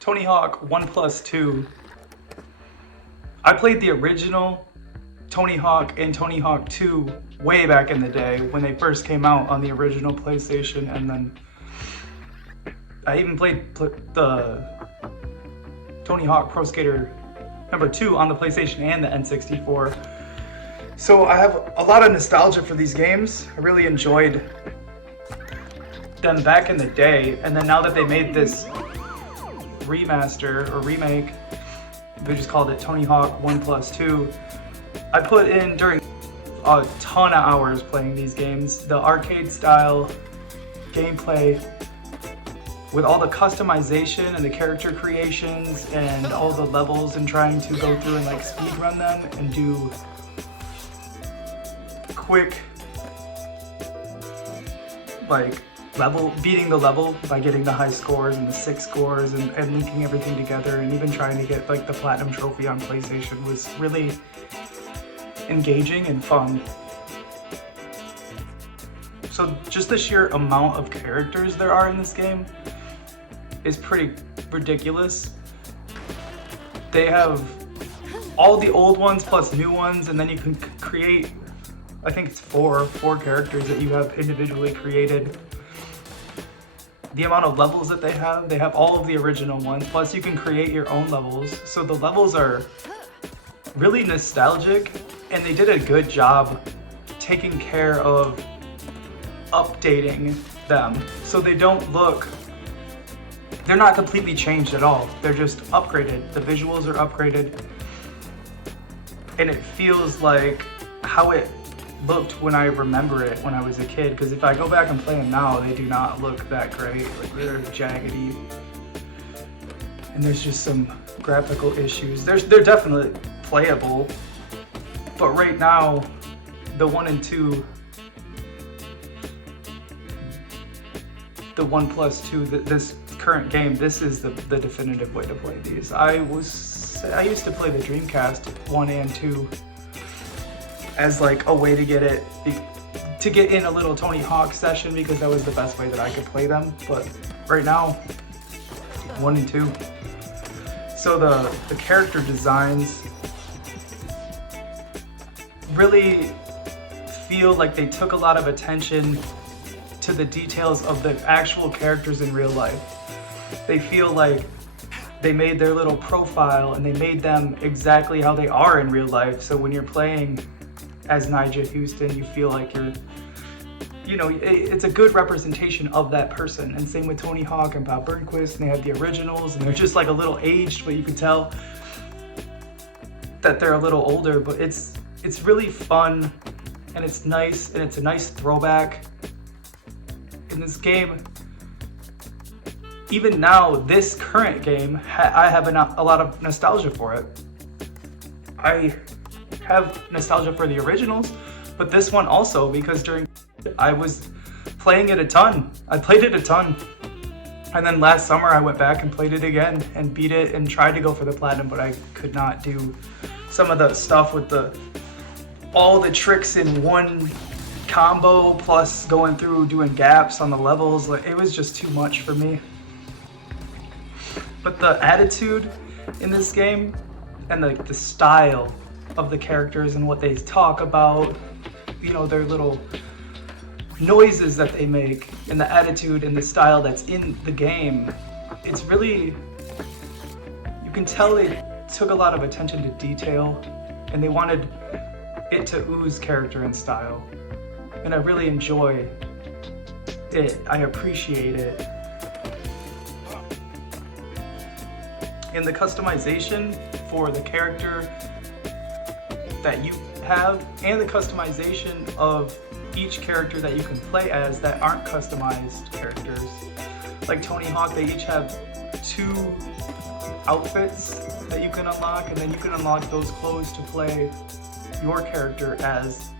Tony Hawk 1+2. I played the original Tony Hawk and Tony Hawk 2 way back in the day when they first came out on the original PlayStation, and then I even played the Tony Hawk Pro Skater #2 on the PlayStation and the N64. So I have a lot of nostalgia for these games. I really enjoyed them back in the day, and then now that they made this remaster or remake, they just called it Tony Hawk 1+2. I put in during a ton of hours playing these games. The arcade style gameplay with all the customization and the character creations and all the levels, and trying to go through and like speed run them and do quick like beating the level by getting the high scores and the 6 scores and linking everything together, and even trying to get like the platinum trophy on PlayStation was really engaging and fun. So just the sheer amount of characters there are in this game is pretty ridiculous. They have all the old ones plus new ones, and then you can create, I think it's four characters that you have individually created. The amount of levels that they have all of the original ones, plus you can create your own levels. So the levels are really nostalgic, and they did a good job taking care of updating them. So they don't look, they're not completely changed at all. They're just upgraded. The visuals are upgraded, and it feels like how it looked when I remember it when I was a kid, because if I go back and play them now, they do not look that great. Like, they're jaggedy, and there's just some graphical issues. They're definitely playable, but right now, the 1 and 2, the 1+2, this current game, this is the definitive way to play these. I used to play the Dreamcast 1 and 2 as like a way to get in a little Tony Hawk session, because that was the best way that I could play them. But right now, 1 and 2. So the character designs really feel like they took a lot of attention to the details of the actual characters in real life. They feel like they made their little profile and they made them exactly how they are in real life. So when you're playing as Nigel Houston, you feel like it's a good representation of that person. And same with Tony Hawk and Bob Burnquist, and they have the originals, and they're just like a little aged, but you can tell that they're a little older. But it's really fun, and it's nice, and it's a nice throwback. In this game, even now, this current game, I have a lot of nostalgia for it. I have nostalgia for the originals, but this one also, because I was playing it a ton. I played it a ton. And then last summer I went back and played it again and beat it and tried to go for the platinum, but I could not do some of the stuff with all the tricks in one combo, plus going through doing gaps on the levels. Like, it was just too much for me. But the attitude in this game and the style of the characters and what they talk about, their little noises that they make, and the attitude and the style that's in the game, it's really, you can tell they took a lot of attention to detail, and they wanted it to ooze character and style. And I really enjoy it. I appreciate it. And the customization for the character that you have, and the customization of each character that you can play as that aren't customized characters. Like Tony Hawk, they each have 2 outfits that you can unlock, and then you can unlock those clothes to play your character as.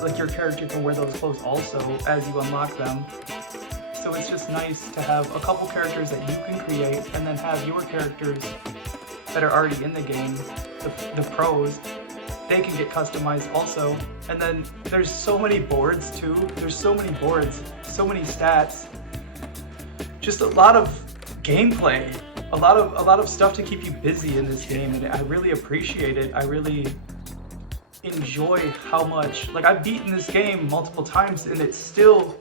Like, your character can wear those clothes also as you unlock them. So it's just nice to have a couple characters that you can create, and then have your characters that are already in the game, the pros, they can get customized also. And then there's so many boards too. There's so many boards, so many stats. Just a lot of gameplay, a lot of stuff to keep you busy in this game, and I really appreciate it. I really enjoy how much, like, I've beaten this game multiple times and it's still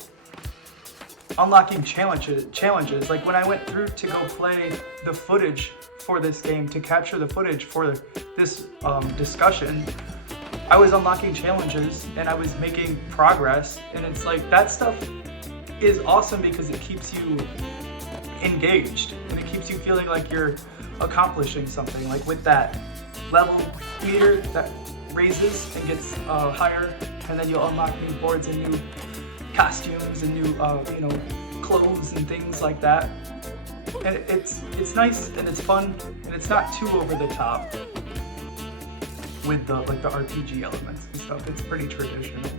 unlocking challenges. Like when I went through to go play the footage for this game, to capture the footage for this discussion, I was unlocking challenges and I was making progress, and it's like that stuff is awesome because it keeps you engaged and it keeps you feeling like you're accomplishing something. Like with that level meter that raises and gets higher, and then you'll unlock new boards and new costumes and new you know, clothes and things like that. And it's nice and it's fun and it's not too over the top with the like the RPG elements and stuff. It's pretty traditional.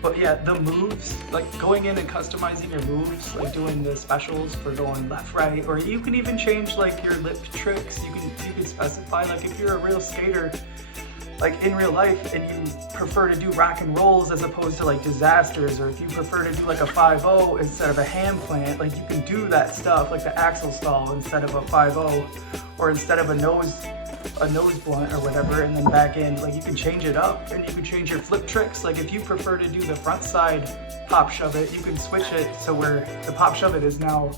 But yeah, the moves, like going in and customizing your moves, like doing the specials for going left, right, or you can even change like your lip tricks. You can specify, like if you're a real skater, like in real life, and you prefer to do rock and rolls as opposed to like disasters, or if you prefer to do like a 5-0 instead of a hand plant, like you can do that stuff, like the axle stall instead of a 5-0, or instead of a nose blunt or whatever, and then back in, like you can change it up, and you can change your flip tricks. Like if you prefer to do the front side pop shove it, you can switch it so where the pop shove it is now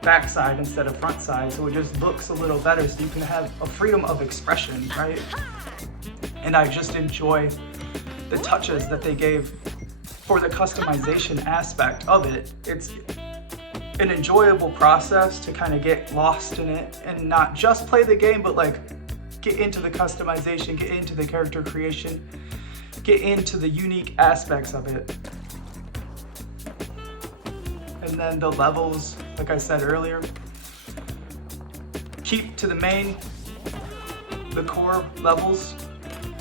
backside instead of front side, so it just looks a little better, so you can have a freedom of expression, right? And I just enjoy the touches that they gave for the customization aspect of it. It's an enjoyable process to kind of get lost in it and not just play the game, but like get into the customization, get into the character creation, get into the unique aspects of it. And then the levels, like I said earlier, keep to the core levels,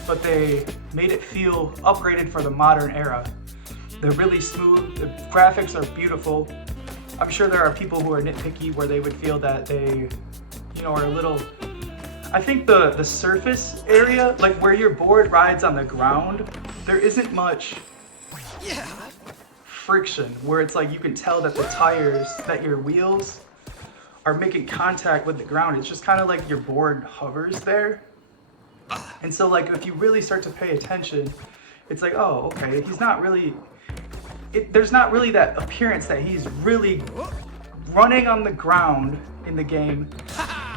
but they made it feel upgraded for the modern era. They're really smooth, the graphics are beautiful. I'm sure there are people who are nitpicky where they would feel that they, you know, are a little, I think the surface area, like where your board rides on the ground, there isn't much friction, where it's like you can tell that the tires, that your wheels are making contact with the ground. It's just kind of like your board hovers there. And so like if you really start to pay attention, it's like, oh, okay, he's not really, there's not really that appearance that he's really running on the ground in the game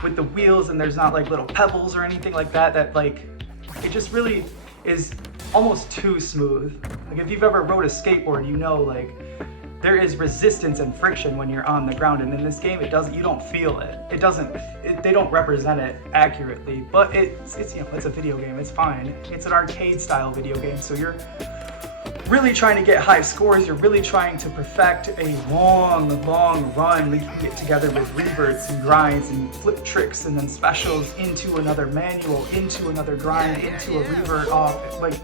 with the wheels, and there's not like little pebbles or anything like that, that like, it just really is almost too smooth. Like if you've ever rode a skateboard, you know, like there is resistance and friction when you're on the ground, and in this game it doesn't, you don't feel it. It doesn't, they don't represent it accurately, but it's you know, it's a video game, it's fine. It's an arcade style video game, so you're really trying to get high scores, you're really trying to perfect a long run that you can get together with reverts and grinds and flip tricks and then specials into another manual, into another grind, into a revert off. Like,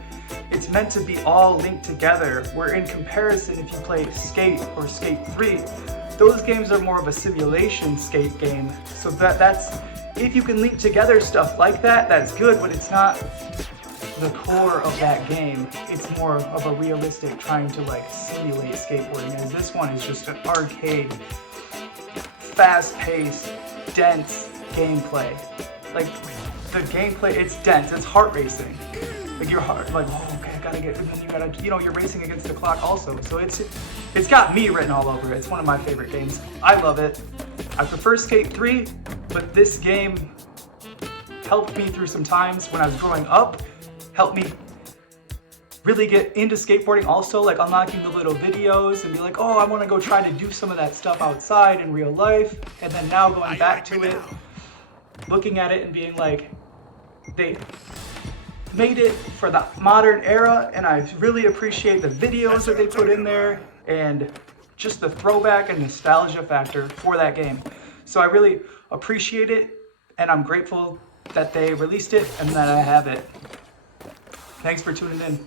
it's meant to be all linked together, where in comparison, if you play Skate or Skate 3, those games are more of a simulation skate game. So that's, if you can link together stuff like that, that's good, but it's not the core of that game. It's more of a realistic trying to like simulate skateboarding, and this one is just an arcade, fast-paced, dense gameplay. Like the gameplay, it's dense, it's heart racing. Like your heart, like, oh, okay, I gotta get, and then you gotta, you know, you're racing against the clock also. So it's got me written all over it. It's one of my favorite games. I love it. I prefer Skate 3, but this game helped me through some times when I was growing up, helped me really get into skateboarding also, like unlocking the little videos and be like, oh, I wanna go try to do some of that stuff outside in real life. And then now going back to it, looking at it and being like, they made it for the modern era, and I really appreciate the videos that they put in there and just the throwback and nostalgia factor for that game. So I really appreciate it, and I'm grateful that they released it and that I have it. Thanks for tuning in.